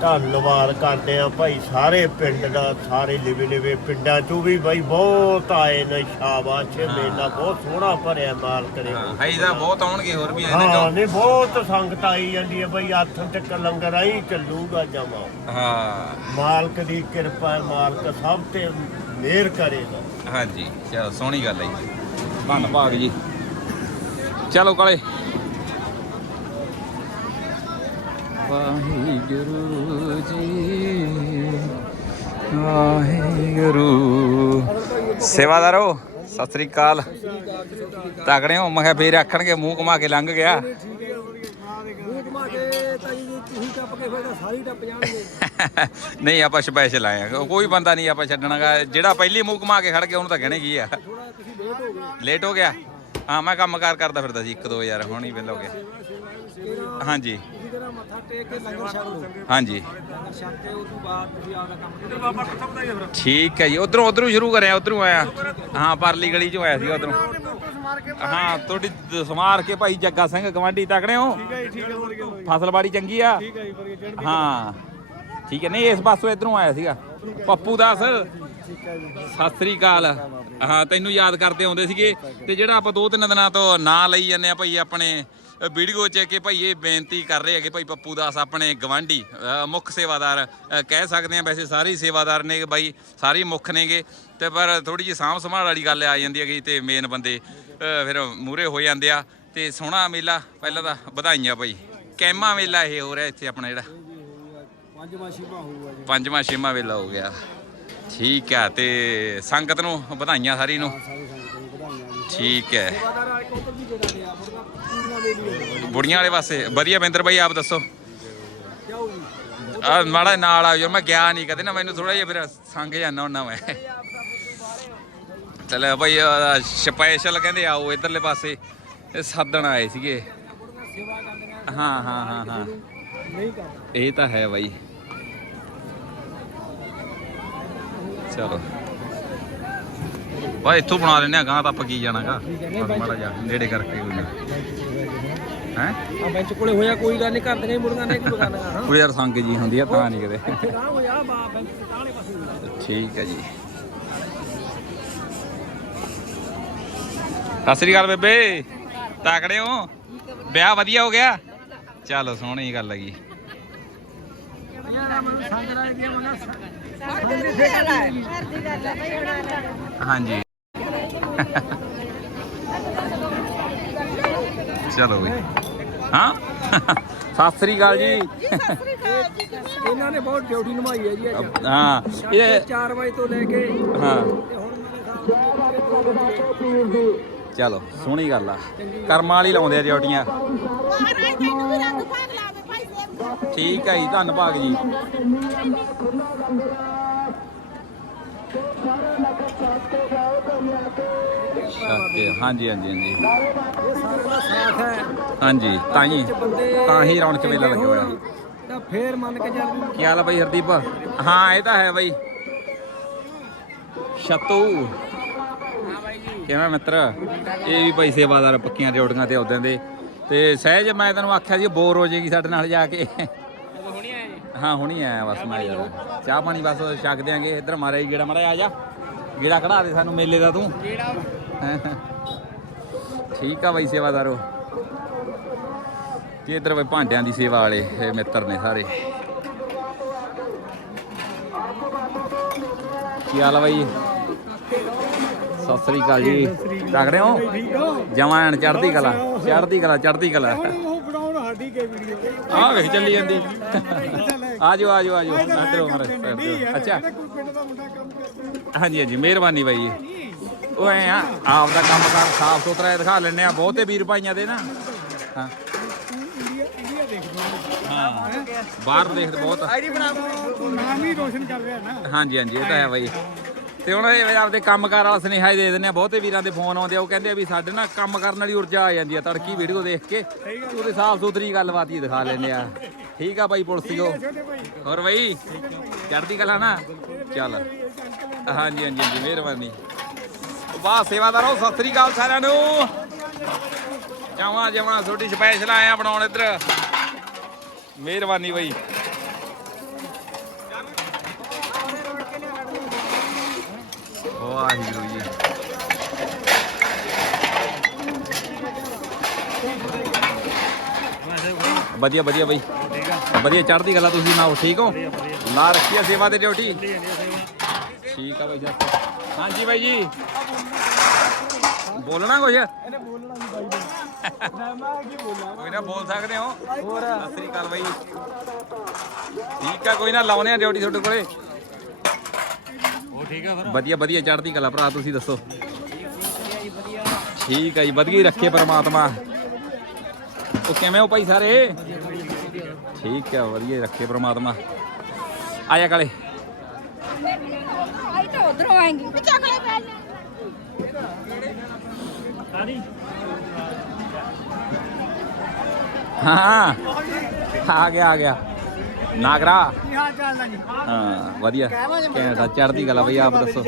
Speaker 1: ਧੰਨਵਾਦ ਕਰਦੇ ਆ ਭਾਈ ਸਾਰੇ ਪਿੰਡ ਦਾ ਸਾਰੇ ਲਿਵੇ ਲਿਵੇ ਪਿੰਡਾਂ ਚੋਂ ਵੀ ਬਾਈ ਬਹੁਤ ਆਏ ਨੇ ਸ਼ਾਬਾਸ਼ ਹੈ ਮੇਲਾ ਬਹੁਤ ਸੋਹਣਾ ਭਰਿਆ ਮਾਲਕ ਨੇ।
Speaker 3: ਹਾਂ ਹੈ ਤਾਂ ਬਹੁਤ ਆਉਣਗੇ ਹੋਰ ਵੀ ਇਹਦੇ
Speaker 1: ਹਾਂ
Speaker 3: ਚੋਂ
Speaker 1: ਨਹੀਂ ਬਹੁਤ ਸੰਗਤ ਆਈ ਜਾਂਦੀ ਹੈ ਬਈ ਹੱਥ ਤੱਕ ਲੰਗਰ ਆਈ ਚੱਲੂਗਾ ਜਮਾ।
Speaker 3: ਹਾਂ।
Speaker 1: ਮਾਲਕ ਦੀ ਕਿਰਪਾ ਹੈ ਮਾਲਕ ਸਭ ਤੇ ਮਿਹਰ ਕਰੇਗਾ
Speaker 3: ਹਾਂਜੀ ਚਲੋ ਸੋਹਣੀ ਗੱਲ ਹੈ ਜੀ। ਧੰਨ ਭਾਗ ਜੀ। ਚਲੋ ਕਾਲੇ। ਵਾਹਿਗੁਰੂ ਜੀ ਵਾਹਿਗੁਰੂ ਸੇਵਾਦਾਰੋ ਸਤਿ ਸ੍ਰੀ ਅਕਾਲ। ਤਗੜੇ ਹੋ ਮੈਂ ਕਿਹਾ ਫੇਰ ਆਖਣਗੇ ਮੂੰਹ ਘੁਮਾ ਕੇ ਲੰਘ ਗਿਆ।
Speaker 6: ਮੂੰਹ ਘੁਮਾ ਕੇ ਤਾਈ ਜੀ ਤੁਸੀਂ ਟੱਪ ਕੇ ਫਿਰ ਤਾਂ ਸਾਰੀ ਟੱਪ ਜਾਣਗੇ। (laughs)
Speaker 3: ਨਹੀਂ ਆਪਾਂ ਸਪੈਸ਼ਲ ਆਏ ਆ ਕੋਈ ਬੰਦਾ ਨਹੀਂ ਆਪਾਂ ਛੱਡਣਾਗਾ। ਜਿਹੜਾ ਪਹਿਲੀ ਮੂੰਹ ਘੁਮਾ ਕੇ ਖੜ ਗਿਆ ਉਹਨੂੰ ਤਾਂ ਕਹਿਣੇ ਕੀ ਆ?
Speaker 6: ਲੇਟ ਹੋ
Speaker 3: ਗਿਆ? ਹਾਂ ਮੈਂ ਕੰਮਕਾਰ ਕਰਦਾ ਫਿਰਦਾ ਸੀ ਇੱਕ ਦੋ ਯਾਰ ਹੁਣ ਹੀ ਵਿਹਲਾ ਹੋ ਗਿਆ। ਹਾਂਜੀ। ਹਾਂਜੀ। ਠੀਕ ਹੈ ਜੀ ਉਧਰੋਂ ਉਧਰੋਂ ਸ਼ੁਰੂ ਕਰਿਆ ਉਧਰੋਂ ਆਇਆ। ਹਾਂ ਪਰਲੀ ਗਲੀ ਚੋਂ ਆਇਆ ਸੀ ਉਧਰੋਂ। ਹਾਂ ਤੁਹਾਡੀ ਸਮਾਰ ਕੇ ਭਾਈ ਜੱਗਾ ਸਿੰਘ ਗਵਾਂਢੀ ਤਕੜੇ ਹੋ
Speaker 6: ਠੀਕ ਹੈ ਜੀ ਠੀਕ ਹੈ ਹੋਰ ਕੀ ਹੋਇਆ
Speaker 3: ਫਸਲਬਾੜੀ ਚੰਗੀ ਆ?
Speaker 6: ਠੀਕ ਹੈ ਜੀ ਵਧੀਆ ਚੜ੍ਹਦੀ
Speaker 3: ਹਾਂ। ਠੀਕ ਹੈ ਨਹੀਂ ਇਸ ਪਾਸੋਂ ਇਧਰੋਂ ਆਇਆ ਸੀਗਾ। ਪੱਪੂ ਦਾਸ। ਸਤਿ ਸ੍ਰੀ ਅਕਾਲ। ਹਾਂ ਤੈਨੂੰ ਯਾਦ ਕਰਦੇ ਆਉਂਦੇ ਸੀਗੇ। ਤੇ ਜਿਹੜਾ ਆਪਾਂ ਦੋ ਤਿੰਨ ਦਿਨਾਂ ਤੋਂ ਨਾਂ ਲਈ ਜਾਂਦੇ ਆ ਭਾਈ ਆਪਣੇ ਵੀਡੀਓ 'ਚ ਕਿ ਭਾਈ ਇਹ ਬੇਨਤੀ ਕਰ ਰਹੇ ਹੈਗੇ ਭਾਈ ਪੱਪੂ ਦਾਸ ਆਪਣੇ ਗਵਾਂਢੀ ਮੁੱਖ ਸੇਵਾਦਾਰ ਕਹਿ ਸਕਦੇ ਆ ਵੈਸੇ ਸਾਰੇ ਹੀ ਸੇਵਾਦਾਰ ਨੇ ਬਾਈ ਸਾਰੇ ਮੁੱਖ ਨੇਗੇ। ਤੇ ਪਰ ਥੋੜੀ ਜਿਹੀ ਸਾਂਭ ਸੰਭਾਲ ਵਾਲੀ ਗੱਲ ਆ ਜਾਂਦੀ ਹੈਗੀ ਤੇ ਮੇਨ ਬੰਦੇ ਫਿਰ ਮੂਰੇ ਹੋ ਜਾਂਦੇ ਆ। ਤੇ ਸੋਹਣਾ ਮੇਲਾ ਪਹਿਲਾਂ ਤਾਂ ਵਧਾਈਆਂ ਭਾਈ। ਕੈਮਾ ਮੇਲਾ ਇਹ ਹੋ ਰਿਹਾ ਇੱਥੇ ਆਪਣਾ ਜਿਹੜਾ।
Speaker 6: ਪੰਜ ਮਾਸ਼ੀ ਹੋਊਗਾ ਜੀ।
Speaker 3: ਪੰਜਵਾਂ ਛੇਵਾਂ ਵੇਲਾ ਹੋ ਗਿਆ। ਠੀਕ ਹੈ ਤੇ ਸੰਗਤ ਨੂੰ ਵਧਾਈਆਂ ਸਾਰੀ ਨੂੰ।
Speaker 6: ਜੀ।
Speaker 3: ਠੀਕ ਹੈ। ਬੁੜੀਆਂ ਵਾਲੇ ਪਾਸੇ। ਵਧੀਆ ਬਿੰਦਰ ਬਾਈ, ਆਪ ਦੱਸੋ। ਆ ਮਾੜਾ ਨਾਲ ਆ ਜਾਓ ਮੈਂ ਗਿਆ ਨਹੀਂ ਕਦੇ ਨਾ, ਮੈਨੂੰ ਥੋੜਾ ਜਿਹਾ ਫਿਰ ਸੰਗ ਜਾਂਦਾ ਹੁੰਦਾ ਮੈਂ। ਚਲ ਭਾਈ ਸਪੈਸ਼ਲ ਕਹਿੰਦੇ ਆਓ ਇਧਰਲੇ ਪਾਸੇ ਸਾਧਣ ਆਏ ਸੀਗੇ। ਹਾਂ ਹਾਂ ਹਾਂ ਹਾਂ। ਇਹ ਤਾਂ ਹੈ ਬਾਈ। ਚਲੋ। ਬਾਈ ਇੱਥੋਂ ਬਣਾ ਲੈਨੇ ਆ ਗਾਂ ਤਾਂ ਆਪਾਂ ਕੀ ਜਾਣਾਗਾ? ਮਾੜਾ ਜਾ ਨੇੜੇ ਕਰਕੇ ਕੋਈ ਹੈ?
Speaker 6: ਆ ਬੈਂਚ ਕੋਲੇ ਹੋਇਆ ਕੋਈ ਗੱਲ ਨਹੀਂ ਕਰਦੀਆਂ ਹੀ ਮੁਰਗਾ ਨੇ ਕੀ ਬਗਾਨਾ ਹਾਂ
Speaker 3: ਉਹ ਯਾਰ ਸੰਗ ਜੀ ਹੁੰਦੀ ਆ ਤਾਂ ਨਹੀਂ
Speaker 6: ਹੁੰਦਾ
Speaker 3: ਠੀਕ ਹੈ ਜੀ। ਸਤਿ ਸ੍ਰੀ ਅਕਾਲ ਬੇਬੇ। ਤਾਕੜੇ ਹੋ? ਵਿਆਹ ਵਧੀਆ ਹੋ ਗਿਆ? ਚਲੋ ਸੋਹਣੀ ਗੱਲ ਹੈਗੀ ਹਾਂਜੀ। ਚਲੋ ਬਈ। ਹਾਂ? ਸਤਿ ਸ੍ਰੀ ਅਕਾਲ ਜੀ।
Speaker 6: ਇਹਨਾਂ ਨੇ ਬਹੁਤ ਡਿਊਟੀ ਨਿਭਾਈ ਹੈ ਜੀ ਅੱਜ।
Speaker 3: ਹਾਂ ਇਹ
Speaker 6: 4 ਵਜੇ ਤੋਂ ਲੈ ਕੇ
Speaker 3: ਹਾਂ। ਚਲੋ ਸੋਹਣੀ ਗੱਲ ਆ। ਕਰਮਾਂ ਵਾਲੀ ਲਾਉਂਦੇ ਆ ਡਿਊਟੀਆਂ। ਠੀਕ ਹੈ ਜੀ ਧੰਨਵਾਦ ਜੀ। ਸ਼ਾਕੇ ਹਾਂਜੀ ਹਾਂਜੀ ਹਾਂਜੀ।
Speaker 6: ਇਹ ਸਾਰਿਆਂ ਦਾ ਸਾਥ ਹੈ।
Speaker 3: ਹਾਂਜੀ ਤਾਂ ਹੀ ਤਾਂ ਹੀ ਰੌਣਕ ਮੇਲਾ ਲੱਗਿਆ ਹੋਇਆ।
Speaker 6: ਤਾਂ ਫੇਰ ਮੰਨ ਕੇ ਚੱਲ ਵੀ
Speaker 3: ਕੀ ਹਾਲ ਆ ਬਾਈ ਹਰਦੀਪ? ਹਾਂ ਇਹ ਤਾਂ ਹੈ ਬਾਈ। ਛਤੂ। ਕਿਵੇਂ ਮਿੱਤਰ? ਇਹ ਵੀ ਭਾਈ ਸੇਵਾਦਾਰ ਪੱਕੀਆਂ ਡਿਊਟੀਆਂ ਤੇ ਆਉਂਦੇ ਦੇ। ਤੇ ਸਹਿਜ ਮੈਂ ਤੈਨੂੰ ਆਖਿਆ ਸੀ ਬੋਰ ਹੋ ਜਾਏਗੀ ਸਾਡੇ ਨਾਲ ਜਾ ਕੇ। ਹਾਂ ਹੁਣੀ ਆਇਆ ਬਸ ਮੈਂ ਯਾਰ ਚਾਹ ਪਾਣੀ ਬਸ ਛਕ ਦਿਆਂਗੇ। ਇੱਧਰ ਮਾਰਿਆ ਜੀ ਗੇੜਾ ਮਾਰਿਆ ਆ ਜਾ। ਗੇੜਾ ਕਢਾ ਦੇ ਸਾਨੂੰ ਮੇਲੇ ਦਾ ਤੂੰ। ਠੀਕ ਆ ਬਾਈ ਸੇਵਾਦਾਰੋ। ਤੇ ਇੱਧਰ ਬਈ ਭਾਂਡਿਆਂ ਦੀ ਸੇਵਾ ਵਾਲੇ ਇਹ ਮਿੱਤਰ ਨੇ ਸਾਰੇ। ਕੀ ਹਾਲ ਆ ਬਾਈ? ਸਤਿ ਸ੍ਰੀ ਅਕਾਲ ਜੀ। ਤਕੜੇ ਹੋ? ਜਮਾਨ ਚੜ੍ਹਦੀ ਕਲਾ ਚੜ੍ਹਦੀ ਕਲਾ ਚੜ੍ਹਦੀ ਕਲਾ। ਆਹ ਵੇਖ ਚੱਲੀ ਜਾਂਦੀ। ਆਜੋ ਆਜੋ ਆਜੋ ਅੰਦਰੋਂ ਮਾਰੇ ਅੱਛਾ
Speaker 6: ਕੋਈ ਪਿੰਡ ਦਾ ਮੁੰਡਾ ਕੰਮ ਕਰਦਾ
Speaker 3: ਹਾਂਜੀ ਹਾਂਜੀ ਮਿਹਰਬਾਨੀ ਬਾਈ ਜੀ। ਉਹ ਐ ਆ ਆਪ ਦਾ ਕੰਮ ਕਰ ਸਾਫ਼ ਸੁਥਰਾ ਜਿਹਾ ਦਿਖਾ ਲੈਣੇ ਆ ਬਹੁਤੇ ਵੀਰ ਭਾਈਆਂ ਦੇ ਨਾ। ਹਾਂ। ਹਾਂ ਬਾਹਰ ਦੇਖਦੇ ਬਹੁਤ
Speaker 6: ਆਈਡੀ ਬਣਾ ਨਾਮ ਹੀ ਰੋਸ਼ਨ ਕਰ ਰਿਹਾ ਨਾ।
Speaker 3: ਹਾਂਜੀ ਹਾਂਜੀ ਇਹ ਤਾਂ ਹੈ ਬਾਈ। ਤੇ ਹੁਣ ਇਹ ਆਪਦੇ ਕੰਮਕਾਰ ਵਾਲਾ ਸੁਨੇਹਾ ਹੀ ਦੇ ਦਿੰਦੇ ਆ ਬਹੁਤੇ ਵੀਰਾਂ ਦੇ ਫੋਨ ਆਉਂਦੇ ਆ ਉਹ ਕਹਿੰਦੇ ਆ ਵੀ ਸਾਡੇ ਨਾ ਕੰਮ ਕਰਨ ਵਾਲੀ ਊਰਜਾ ਆ ਜਾਂਦੀ ਆ ਤੜਕੀ ਵੀਡੀਓ ਦੇਖ ਕੇ ਉਹਦੇ ਸਾਫ਼ ਸੁਥਰੀ ਗੱਲਬਾਤ ਹੀ ਦਿਖਾ ਲੈਂਦੇ ਆ। ਠੀਕ ਆ ਬਾਈ ਪੁਲਸੀਓ ਹੋਰ ਬਾਈ ਚੜ੍ਹਦੀ ਕਲਾ ਨਾ? ਚੱਲ। ਹਾਂਜੀ ਹਾਂਜੀ ਹਾਂਜੀ, ਮਿਹਰਬਾਨੀ। ਵਾਹ, ਸੇਵਾਦਾਰੋ ਸਤਿ ਸ੍ਰੀ ਅਕਾਲ ਸਾਰਿਆਂ ਨੂੰ। ਜਾਵਾਂ ਜਾਵਾਂ ਛੋਟੀ ਸਪੈਸ਼ਲ ਆਇਆ ਬਣਾਉਣ ਇੱਧਰ। ਮਿਹਰਬਾਨੀ ਬਾਈ। ਵਾਹਿਗੁਰੂ ਜੀ। ਵਧੀਆ ਵਧੀਆ ਬਾਈ। ਵਧੀਆ, ਚੜ੍ਹਦੀ ਗੱਲਾਂ ਤੁਸੀਂ ਨਾ ਠੀਕ ਹੋ? ਲਾ ਰੱਖੀ ਆ ਸੇਵਾ ਤੇ ਡਿਊਟੀ? ਠੀਕ ਆ ਬਾਈ ਜੀ। ਹਾਂਜੀ ਬਾਈ ਜੀ। ਬੋਲਣਾ ਕੁਝ
Speaker 6: ਇਹਨੇ ਬੋਲਣਾ ਨਹੀਂ ਬਾਈ ਨੇ। ਮੈਂ ਕੀ ਬੋਲਾਂ?
Speaker 3: ਕੋਈ ਨਾ ਬੋਲ ਸਕਦੇ ਹੋ। ਹੋਰ। ਸਤਿ ਸ੍ਰੀ ਅਕਾਲ ਬਾਈ। ਠੀਕ ਆ ਕੋਈ ਨਾ ਲਾਉਨੇ ਆ ਡਿਊਟੀ ਤੁਹਾਡੇ ਕੋਲੇ। ਉਹ ਠੀਕ ਆ ਫਿਰ? ਵਧੀਆ ਵਧੀਆ ਚੜ੍ਹਦੀ ਕਲਾ ਭਰਾ ਤੁਸੀਂ ਦੱਸੋ। ਠੀਕ ਆ ਜੀ ਵਧੀਆ ਰੱਖੇ ਪਰਮਾਤਮਾ। ਉਹ ਕਿਵੇਂ ਹੋ ਭਾਈ ਸਾਰੇ? ਠੀਕ ਆ ਵਧੀਆ ਰੱਖੇ ਪਰਮਾਤਮਾ। ਆਇਆ ਕਾਲੇ। ਉਧਰੋਂ ਵਧੀਆ। ਗੱਲ ਆਪ ਦੱਸੋ।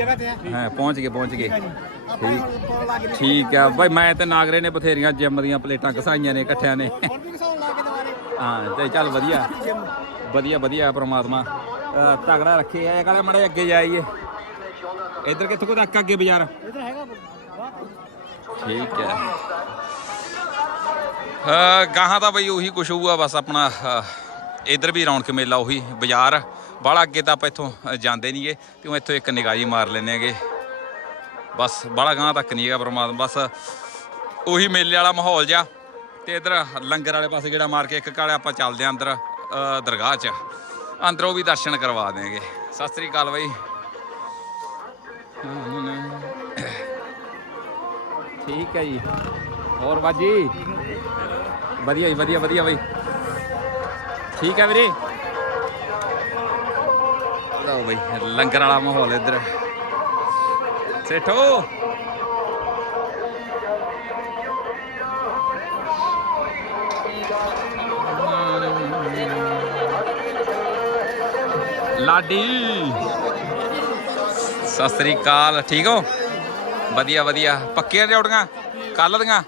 Speaker 3: ਪਹੁੰਚ ਗਏ ਪਹੁੰਚ ਗਏ। ਠੀਕ ਆ ਭਾਈ ਮੈਂ ਤੇ ਨਾਗਰੇ ਨੇ ਬਥੇਰੀਆਂ ਜਿਮ ਦੀਆਂ ਪਲੇਟਾਂ ਘਸਾਈਆਂ ਨੇ ਇਕੱਠਿਆਂ ਨੇ। ਹਾਂ ਤੇ ਚੱਲ ਵਧੀਆ। ਵਧੀਆ ਵਧੀਆ ਪ੍ਰਮਾਤਮਾ। ਤਗੜਾ ਰੱਖੇ ਆ ਕਾਲੇ ਮੜੇ ਅੱਗੇ ਜਾਈਏ। ਇੱਧਰ ਕਿੱਥੋਂ ਕੋ ਤੱਕ ਅੱਗੇ ਬਾਜ਼ਾਰ?
Speaker 6: ਇਧਰ ਹੈਗਾ
Speaker 3: ਠੀਕ ਹੈ। ਅ ਗਾਹਾਂ ਤਾਂ ਬਈ ਉਹੀ ਕੁਛ ਹੋਊਗਾ ਬਸ ਆਪਣਾ ਇੱਧਰ ਵੀ ਰੌਣਕ ਮੇਲਾ ਉਹੀ ਬਾਜ਼ਾਰ। ਬਾਹਲਾ ਅੱਗੇ ਤਾਂ ਆਪਾਂ ਇੱਥੋਂ ਜਾਂਦੇ ਨਹੀਂਗੇ ਤੇ ਉਹ ਇੱਥੋਂ ਇੱਕ ਨਿਗਾਹੀ ਮਾਰ ਲੈਨੇ ਹੈਗੇ। ਬਸ ਬਾਹਲਾ ਗਾਹਾਂ ਤੱਕ ਨਹੀਂ ਹੈਗਾ ਪਰਮਾਤਮਾ ਬਸ ਉਹੀ ਮੇਲੇ ਵਾਲਾ ਮਾਹੌਲ ਜਿਹਾ। ਤੇ ਇੱਧਰ ਲੰਗਰ ਵਾਲੇ ਪਾਸੇ ਜਿਹੜਾ ਮਾਰ ਕੇ ਇੱਕ ਕਾਲੇ ਆਪਾਂ ਚੱਲਦੇ ਆਂ ਅੰਦਰ ਦਰਗਾਹ 'ਚ। ਅੰਦਰੋਂ ਵੀ ਦਰਸ਼ਨ ਕਰਵਾ ਦੇਾਂਗੇ ਸਤਿ ਸ੍ਰੀ ਅਕਾਲ ਬਾਈ। ਠੀਕ ਹੈ ਜੀ। ਹੋਰ ਬਾਜੀ? ਵਧੀਆ ਜੀ, ਵਧੀਆ ਵਧੀਆ ਬਈ। ਠੀਕ ਹੈ ਵੀਰੇ? ਲਓ ਬਈ, ਲੰਗਰ ਵਾਲਾ ਮਾਹੌਲ ਇੱਧਰ। ਸੇਠੋ! ਲਾਡੀ। ਸਤਿ ਸ੍ਰੀ ਅਕਾਲ। ਠੀਕ ਹੋ? ਵਧੀਆ ਵਧੀਆ। ਪੱਕੀਆਂ ਡਿਊਟੀਆਂ ਕੱਲ ਦੀਆਂ?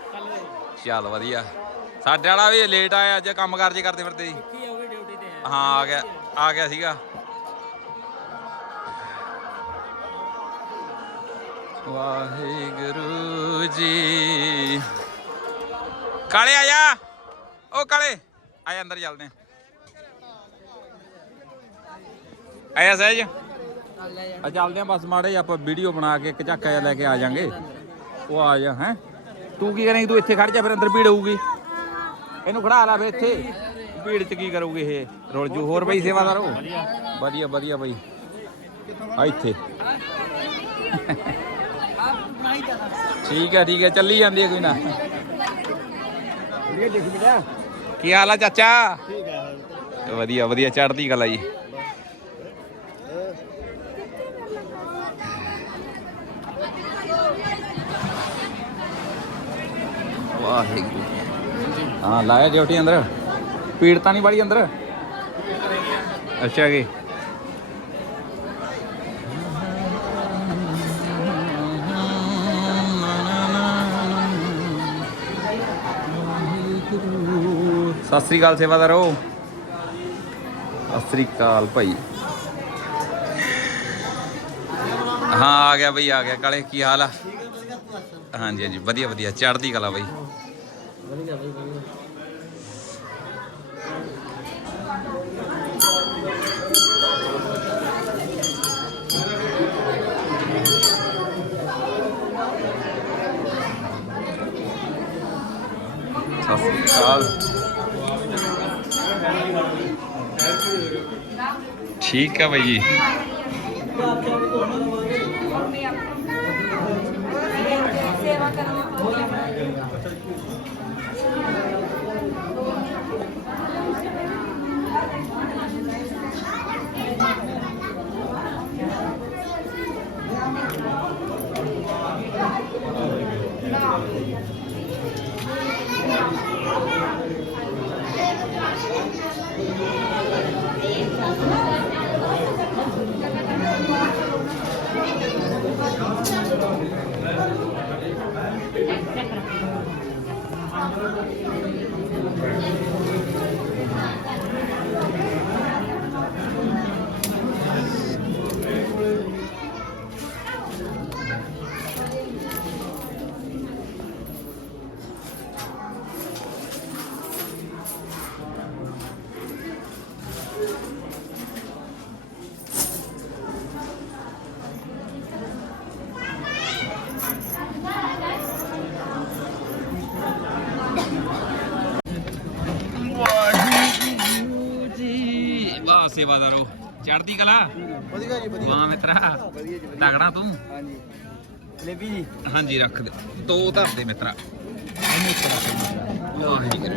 Speaker 3: ਚੱਲ ਵਧੀਆ। ਸਾਡੇ ਵਾਲਾ ਵੀ ਲੇਟ ਆਇਆ ਅੱਜ ਕੰਮ ਕਾਰ ਜੇ ਕਰਦੇ ਫਿਰਦੇ ਜੀ ਹਾਂ ਆ ਗਿਆ ਆ ਗਿਆ ਸੀਗਾ। ਵਾਹਿਗੁਰੂ ਜੀ। ਕਾਲੇ ਆਇਆ ਓ ਕਾਲੇ ਆਇਆ ਅੰਦਰ ਚੱਲਦੇ ਆ। ਆਇਆ ਸਹਿਜ। ਆ ਚੱਲਦੇ ਆ ਬਸ ਮਾੜੇ ਆਪਾਂ ਵੀਡੀਓ ਬਣਾ ਕੇ ਇੱਕ ਝਾਕਾ ਜਿਹਾ ਲੈ ਕੇ ਆ ਜਾਾਂਗੇ। ਉਹ ਆ ਜਾ ਹੈ? ਤੂੰ ਕੀ ਕਰੇਂਗੀ? ਤੂੰ ਇੱਥੇ ਖੜ ਜਾ ਫਿਰ ਅੰਦਰ ਭੀੜ ਹੋਊਗੀ। ਇਹਨੂੰ ਖੜਾ ਲਾ ਫੇ ਇੱਥੇ। ਭੀੜ ਚ ਕੀ ਕਰੂਗੀ ਇਹ? ਰੁਲ ਜੂ। ਹੋਰ ਬਈ ਸੇਵਾਦਾਰ ਵਧੀਆ ਵਧੀਆ ਬਈ। ਆ ਇੱਥੇ। ਠੀਕ ਹੈ ਠੀਕ ਹੈ ਚੱਲੀ ਜਾਂਦੀ ਹੈ ਕੋਈ ਨਾ। ਕੀ ਹਾਲ ਆ ਚਾਚਾ?
Speaker 1: ਠੀਕ ਹੈ
Speaker 3: ਵਧੀਆ ਵਧੀਆ ਚੜ੍ਹਦੀ ਕਲਾ ਜੀ। ਵਾਹਿਗੁਰੂ। ਹਾਂ, ਲਾਇਆ ਡਿਊਟੀ ਅੰਦਰ। ਪੀੜ ਤਾਂ ਨਹੀਂ ਵਾਲੀ ਅੰਦਰ? ਅੱਛਾ ਜੀ। ਸਤਿ ਸ੍ਰੀ ਅਕਾਲ ਸੇਵਾਦਾਰੋ ਸਤਿ ਸ੍ਰੀ ਅਕਾਲ ਭਾਈ। ਹਾਂ, ਆ ਗਿਆ ਬਈ, ਆ ਗਿਆ। ਕਾਲੇ, ਕੀ ਹਾਲ ਆ? ਹਾਂਜੀ ਹਾਂਜੀ। ਵਧੀਆ ਵਧੀਆ। ਚੜ੍ਹਦੀ ਕਲਾ ਬਈ। ਸਤਿ ਠੀਕ ਆ ਬਾਈ ਜੀ। ਵਾਹਿਗੁਰੂ ਜੀ ਵਾਹ ਸੇਵਾਦਾਰੋ ਚੜ੍ਹਦੀ ਕਲਾ?
Speaker 6: ਵਧੀਆ ਜੀ ਵਧੀਆ।
Speaker 3: ਵਾਹ ਮਿੱਤਰਾ।
Speaker 6: ਵਧੀਆ ਜੀ
Speaker 3: ਤਗੜਾ ਤੂੰ।
Speaker 6: ਹਾਂਜੀ। ਜਲੇਬੀ ਜੀ।
Speaker 3: ਹਾਂਜੀ ਰੱਖ ਦੇ। ਦੋ ਧਰ ਦੇ ਮਿੱਤਰਾ। ਵਾਹਿਗੁਰੂ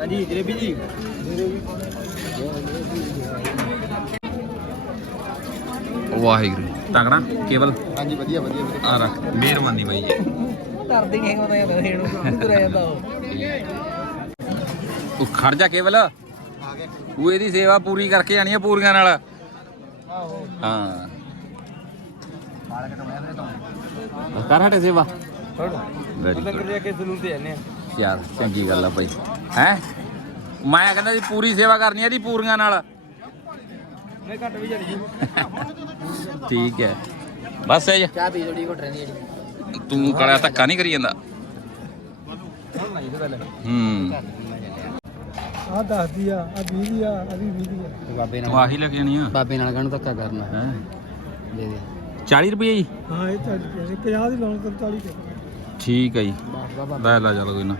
Speaker 6: ਹਾਂਜੀ ਜਲੇਬੀ ਜੀ।
Speaker 3: ਵਾਹਿਗੁਰੂ ਤਗੜਾ? ਕੇਵਲ?
Speaker 6: ਹਾਂਜੀ ਵਧੀਆ ਵਧੀਆ ਵਧੀਆ।
Speaker 3: ਆ ਰੱਖ। ਮਿਹਰਬਾਨੀ ਬਾਈ ਜੀ।
Speaker 6: ਡਰਦੇ ਨਹੀਂ ਹੁੰਦਾ ਯਾਰ ਇਹਨੂੰ ਜਾਂਦਾ ਉਹ।
Speaker 3: ਤੂੰ ਖੜ ਜਾ ਕੇਵਲ।
Speaker 6: ਆ
Speaker 3: ਇਹਦੀ ਸੇਵਾ ਪੂਰੀ ਕਰਕੇ ਜਾਣੀ ਆ ਪੂਰੀਆਂ ਨਾਲ।
Speaker 6: ਆਹੋ
Speaker 3: ਹਾਂ। ਕਰ ਹਟੇ ਸੇਵਾ।
Speaker 6: ਲੰਗਰ ਦੇ ਕੇ ਜ਼ਰੂਰ ਤੇ ਜਾਂਦੇ ਆ
Speaker 3: ਯਾਰ, ਚੰਗੀ ਗੱਲ ਆ ਬਾਈ। ਹੈ? ਮੈਂ ਕਹਿੰਦਾ ਸੀ ਪੂਰੀ ਸੇਵਾ ਕਰਨੀ ਆ ਦੀ ਪੂਰੀਆਂ ਨਾਲ।
Speaker 6: ਮੈਂ ਘੱਟ ਵੀ ਜੜੀ
Speaker 3: ਠੀਕ ਹੈ। ਬਸ ਇਹ
Speaker 6: ਚਾਹ ਪੀ ਥੋੜੀ ਘਟ ਰਹਿੰਦੀ ਜਿਹੜੀ
Speaker 3: ਤੂੰ ਕਾਲਾ ਧੱਕਾ ਨਹੀਂ ਕਰੀ ਜਾਂਦਾ।
Speaker 6: ਹੁਣ
Speaker 3: ਹੂੰ।
Speaker 6: ਆ ਦੱਸਦੀ ਆ ਆ 20 ਦੀ ਆ ਆ ਵੀ 20 ਦੀ ਆ ਬਾਬੇ
Speaker 3: ਤੂੰ ਆਹੀ ਲੱਗ ਜਾਣੀ ਆ।
Speaker 6: ਬਾਬੇ ਨਾਲ ਕਾਹਨੂੰ ਧੱਕਾ ਕਰਨਾ।
Speaker 3: ਹੈ?
Speaker 6: ਦੇ ਦੇ।
Speaker 3: 40 ਰੁਪਏ ਜੀ?
Speaker 6: ਹਾਂ ਇਹ 40 ਰੁਪਏ 50 ਦੀ ਲਾਉਣ ਤਾਂ 40 ਰੁਪਏ
Speaker 3: ਠੀਕ ਹੈ ਜੀ।
Speaker 6: ਬਾਬਾ
Speaker 3: ਲੈ ਲਾ ਚੱਲ ਕੋਈ ਨਾ।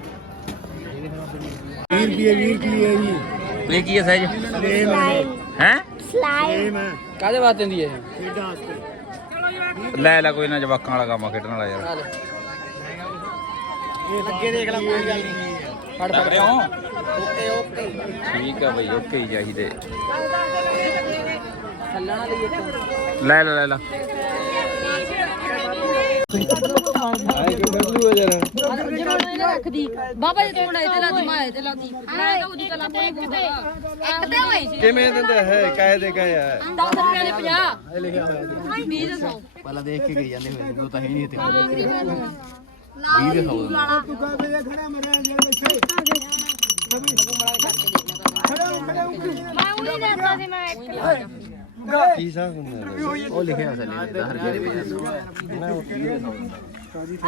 Speaker 6: 20 ਰੁਪਏ 20 ਰੁਪਏ ਜੀ।
Speaker 3: ਇਹ ਕੀ ਹੈ ਸਹਿਜ? ਹੈ?
Speaker 7: ਸਲਾਈਡ
Speaker 6: ਕਾਦੇ ਵਾਸਤੇ ਦੀ ਹੈ
Speaker 3: ਲੈ ਲੈ ਕੋਈ ਨਾ ਜਵਾਕਾਂ ਵਾਲਾ ਕੰਮ ਆ ਖੇਡਣ ਵਾਲਾ ਯਾਰ।
Speaker 6: ਅੱਗੇ ਦੇਖ ਲੈ ਕੋਈ ਗੱਲ ਨਹੀਂ। ਫੜ
Speaker 3: ਲੱਗ ਰਹੇ ਹੋ
Speaker 6: ਓਕੇ ਓਕੇ।
Speaker 3: ਠੀਕ ਆ ਬਈ ਓਕੇ ਹੀ ਚਾਹੀਦੇ।
Speaker 6: ਥੱਲਣਾ ਲਈ ਇੱਕ।
Speaker 3: ਲੈ ਲੈ ਲੈ ਲੈ।
Speaker 4: ਰੱਖਦੀ ਬਾਬਾ ਜੀ ਤੂੰ ਤੇ ਲਾਦੀ ਮਾਏ ਤੇ ਲਾਦੀ ਮੈਂ ਤਾਂ ਉਹਦੀ ਕਲਾ ਪਈ ਇੱਕ ਤੇ ਹੋਈ ਸੀ।
Speaker 6: ਕਿਵੇਂ ਦਿੰਦੇ ਹੈ ਕਾਇ ਦੇ ਕਾਇ ਹੈ
Speaker 4: 10 ਰੁਪਏ ਦੇ 50 20 ਦੇ 100
Speaker 6: ਪਹਿਲਾਂ ਦੇਖ ਕੇ ਗਈ ਜਾਂਦੇ ਹੋਏ ਉਹ ਤਾਂ ਹੈ ਨਹੀਂ ਇੱਥੇ।
Speaker 7: ਮੈਂ ਉਹੀ ਦੱਸਦਾ ਸੀ ਮੈਂ
Speaker 6: ਕੀ ਸਾਹ ਉਹ ਲਿਖਿਆ ਥੱਲੇ ਤੇ ਹਰ ਜਿਹੜੇ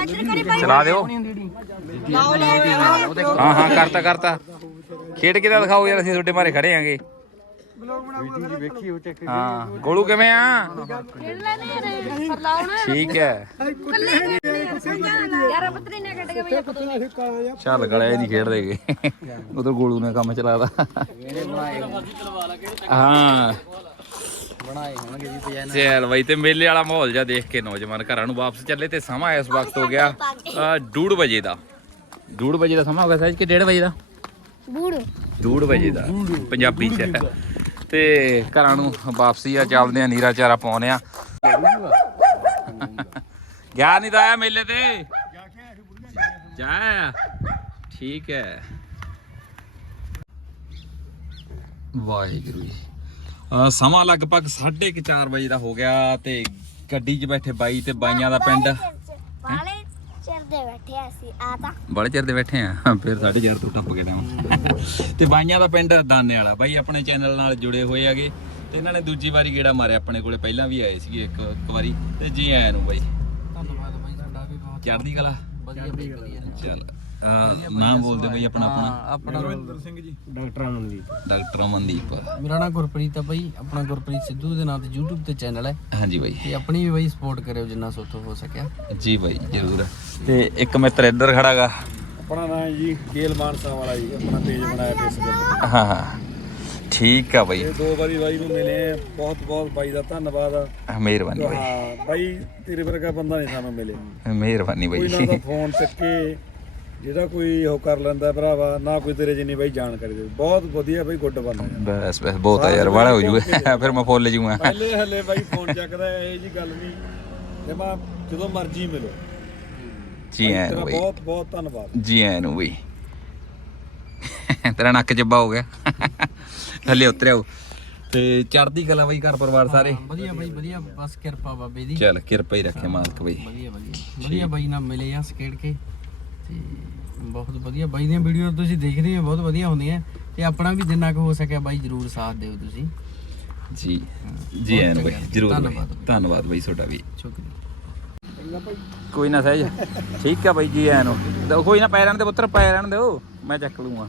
Speaker 7: ਅਜਰ ਕਰੀ ਭਾਈ
Speaker 3: ਚਲਾ ਦਿਓ। ਹਾਂ ਹਾਂ, ਕਰਤਾ ਕਰਤਾ। ਖੇਡ ਕੇ ਤਾਂ ਦਿਖਾਓ ਯਾਰ, ਅਸੀਂ ਤੁਹਾਡੇ ਮਾਰੇ ਖੜੇ ਆਂਗੇ।
Speaker 6: ਵੇਖੀ ਉਹ ਚੱਕ
Speaker 3: ਹਾਂ ਗੋਲੂ ਕਿਵੇਂ ਆ?
Speaker 7: ਖੇਡ ਲੈਣੇ ਰੇ ਪਰ ਲਾਉਣਾ
Speaker 3: ਠੀਕ ਹੈ।
Speaker 7: ਯਾਰ ਪਤਰੀ ਨੇ ਕੱਟ ਕੇ ਭਈਆ ਪਤਨੀ
Speaker 3: ਚੱਲ ਗਲੇ ਨਹੀਂ ਖੇਡਦੇਗੇ ਉਧਰ ਗੋਲੂ ਨੇ ਕੰਮ ਚਲਾਦਾ ਹਾਂ।
Speaker 6: ਬਣਾਏ ਹੋਣਗੇ ਜੀ ਤੇ
Speaker 3: ਚੱਲ ਬਈ ਤੇ ਮੇਲੇ ਵਾਲਾ ਮਾਹੌਲ ਜਿਹਾ ਦੇਖ ਕੇ ਨੌਜਵਾਨ ਘਰਾਂ ਨੂੰ ਵਾਪਸ ਚੱਲੇ ਤੇ ਸਮਾਂ ਇਸ ਵਕਤ ਹੋ ਗਿਆ 2:30 ਵਜੇ ਦਾ। 2:30 ਵਜੇ ਦਾ ਸਮਾਂ ਹੋ ਗਿਆ ਸਹਿਜ ਕਿ 1:30 ਵਜੇ ਦਾ?
Speaker 7: ਬੂੜ।
Speaker 3: 2:30 ਵਜੇ ਦਾ ਪੰਜਾਬੀ ਚ। ਤੇ ਘਰਾਂ ਨੂੰ ਵਾਪਸੀ ਆ, ਚੱਲਦੇ ਆ, ਨੀਰਾ ਚਾਰਾ ਪਾਉਨੇ ਆ। ਗਿਆ ਨਹੀਂ ਤਾਂ ਮੇਲੇ ਤੇ? ਜਾ ਠੀਕ ਹੈ। ਵਾਹਿਗੁਰੂ ਜੀ। ਸਮਾਂ ਲਗਭਗ 4:30 ਵਜੇ ਦਾ ਹੋ ਗਿਆ ਤੇ ਗੱਡੀ 'ਚ ਬੈਠੇ ਬਾਈ ਤੇ ਬਾਈਆਂ ਦਾ ਪਿੰਡ।
Speaker 7: ਵਾਲੇ ਚਿਰਦੇ ਬੈਠੇ ਅਸੀਂ ਆ ਤਾਂ।
Speaker 3: ਬੜੇ ਚਿਰ ਦੇ ਬੈਠੇ ਆ। ਫਿਰ 4:30 ਤੋਂ ਟੱਪ ਗਏ ਟਾਈਮ ਤੇ ਬਾਈਆਂ ਦਾ ਪਿੰਡ ਦਾਨੇ ਵਾਲਾ। ਬਾਈ ਆਪਣੇ ਚੈਨਲ ਨਾਲ ਜੁੜੇ ਹੋਏ ਹੈਗੇ। ਤੇ ਇਹਨਾਂ ਨੇ ਦੂਜੀ ਵਾਰੀ ਗੇੜਾ ਮਾਰਿਆ ਆਪਣੇ ਕੋਲੇ। ਪਹਿਲਾਂ ਵੀ ਆਏ ਸੀਗੇ ਇੱਕ ਇੱਕ ਵਾਰੀ। ਤੇ ਜੀ ਆਇਆਂ ਨੂੰ ਬਾਈ।
Speaker 6: ਧੰਨਵਾਦ ਬਾਈ ਤੁਹਾਡਾ ਵੀ ਬਹੁਤ
Speaker 3: ਚੜ੍ਹਦੀ ਕਲਾ?
Speaker 6: ਵਧੀਆ ਬਾਈ ਵਧੀਆ
Speaker 3: ਚੱਲ। ਨਾਮ ਬੋਲਦੇ ਬਾਈ ਆਪਣਾ ਆਪਣਾ।
Speaker 6: ਆਪਣਾ
Speaker 1: ਡਾਕਟਰ ਅਮਨਦੀਪ।
Speaker 3: ਡਾਕਟਰ ਅਮਨਦੀਪ।
Speaker 6: ਮੇਰਾ ਨਾਮ ਗੁਰਪ੍ਰੀਤ ਆ ਬਾਈ ਆਪਣਾ ਗੁਰਪ੍ਰੀਤ ਸਿੱਧੂ ਦੇ ਨਾਮ ਤੇ YouTube ਤੇ ਚੈਨਲ ਹੈ।
Speaker 3: ਹਾਂਜੀ ਬਾਈ।
Speaker 6: ਤੇ ਆਪਣੀ ਵੀ ਬਾਈ ਸਪੋਰਟ ਕਰਿਓ ਜਿੰਨਾ ਸੋਤੋਂ ਹੋ ਸਕਿਆ।
Speaker 3: ਜੀ ਬਾਈ ਜਰੂਰ। ਤੇ ਇੱਕ ਮਿੱਤਰ ਇੱਧਰ ਖੜਾਗਾ
Speaker 8: ਆਪਣਾ ਨਾਮ ਜੀ ਗੇਲ ਮਾਨਸਾ ਵਾਲਾ ਜੀ ਆਪਣਾ ਪੇਜ ਬਣਾਇਆ ਫੇਸਬੁੱਕ
Speaker 3: ਹਾਂ ਹਾਂ। ਠੀਕ ਆ ਬਾਈ।
Speaker 8: ਤੇ ਦੋ ਵਾਰੀ ਬਾਈ ਨੂੰ ਮਿਲੇ ਆ। ਬਹੁਤ ਬਹੁਤ ਬਾਈ ਦਾ ਧੰਨਵਾਦ ਆ।
Speaker 3: ਮਿਹਰਬਾਨੀ ਬਾਈ।
Speaker 8: ਹਾਂ ਬਾਈ ਤੇਰੇ ਵਰਗਾ ਬੰਦਾ ਨਹੀਂ ਸਾਨੂੰ ਮਿਲੇ।
Speaker 3: ਮਿਹਰਬਾਨੀ
Speaker 8: ਕੋਈ ਨਾ
Speaker 3: ਬਾਈ
Speaker 8: ਤਾਂ ਫੋਨ ਚੱਕੇ। ਜਿਹੜਾ ਕੋਈ ਉਹ ਕਰ ਲੈਂਦਾ ਭਰਾਵਾ ਨਾ ਕੋਈ ਤੇਰੇ ਜਿੰਨੀ ਬਾਈ ਜਾਣਕਾਰੀ ਦੇ ਬਹੁਤ ਵਧੀਆ ਬਾਈ ਗੁੱਡ ਬੰਦਾ।
Speaker 3: ਬਸ ਬਸ ਬਹੁਤ ਆ ਯਾਰ ਵਾਲਾ ਹੋ ਜੂਗਾ ਫਿਰ ਮੈਂ ਫੁੱਲ ਜੂਗਾ
Speaker 8: ਪਹਿਲੇ ਹੱਲੇ ਬਾਈ ਫੋਨ ਚੱਕਦਾ ਇਹ ਜੀ ਗੱਲ ਨਹੀਂ ਤੇ ਮੈਂ ਜਦੋਂ ਮਰਜ਼ੀ ਮਿਲੋ।
Speaker 3: ਜੀ ਐ
Speaker 8: ਤੇਰਾ
Speaker 3: ਨੂੰ ਬਾਈ।
Speaker 8: ਬਹੁਤ ਬਹੁਤ ਧੰਨਵਾਦ।
Speaker 3: ਜੀ ਐ ਨੂੰ ਬਈ। ਤੇਰਾ ਨੱਕ ਚੱਬਾ ਹੋ ਗਿਆ। ਥੱਲੇ ਉਤਰਿਆ। ਤੇ ਚੜਦੀ ਕਲਾ ਬਈ ਘਰ ਪਰਿਵਾਰ ਸਾਰੇ?
Speaker 6: ਵਧੀਆ ਬਾਈ ਵਧੀਆ। ਬਸ ਕਿਰਪਾ ਬਾਬੇ ਦੀ।
Speaker 3: ਚੱਲ ਕਿਰਪਾ ਹੀ ਰੱਖੇ ਮਾਲਕ ਬਈ।
Speaker 6: ਵਧੀਆ ਵਧੀਆ। ਵਧੀਆ ਬਾਈ ਨਾਲ ਮਿਲੇ ਆ ਸਕੇਟ ਕੇ। ਤੇ ਬਹੁਤ ਵਧੀਆ ਬਾਈ ਦੀਆਂ ਵੀਡੀਓ ਤੁਸੀਂ ਦੇਖਦੇ ਹੋ ਬਹੁਤ ਵਧੀਆ ਹੁੰਦੀਆਂ। ਤੇ ਆਪਣਾ ਵੀ ਜਿੰਨਾ ਕੁ ਹੋ ਸਕਿਆ ਬਾਈ ਜਰੂਰ ਸਾਥ ਦਿਓ ਤੁਸੀਂ।
Speaker 3: ਜੀ ਜੀ ਐ ਨੂੰ ਬਈ। ਜਰੂਰ ਬਈ।
Speaker 6: ਧੰਨਵਾਦ ਬਈ।
Speaker 3: ਧੰਨਵਾਦ ਬਈ ਤੁਹਾਡਾ ਵੀ।
Speaker 6: ਸ਼ੁਕਰੀਆ।
Speaker 3: ਕੋਈ ਨਾ ਸਹਿਜ। ਠੀਕ ਆ ਬਈ ਜੀ ਐ ਨੂੰ। ਕੋਈ ਨਾ ਪੈਰਾਂ ਦੇ ਪੁੱਤਰ ਪੈਰਾਂ ਦਿਓ। ਮੈਂ ਚੱਕ ਲੂੰਗਾ।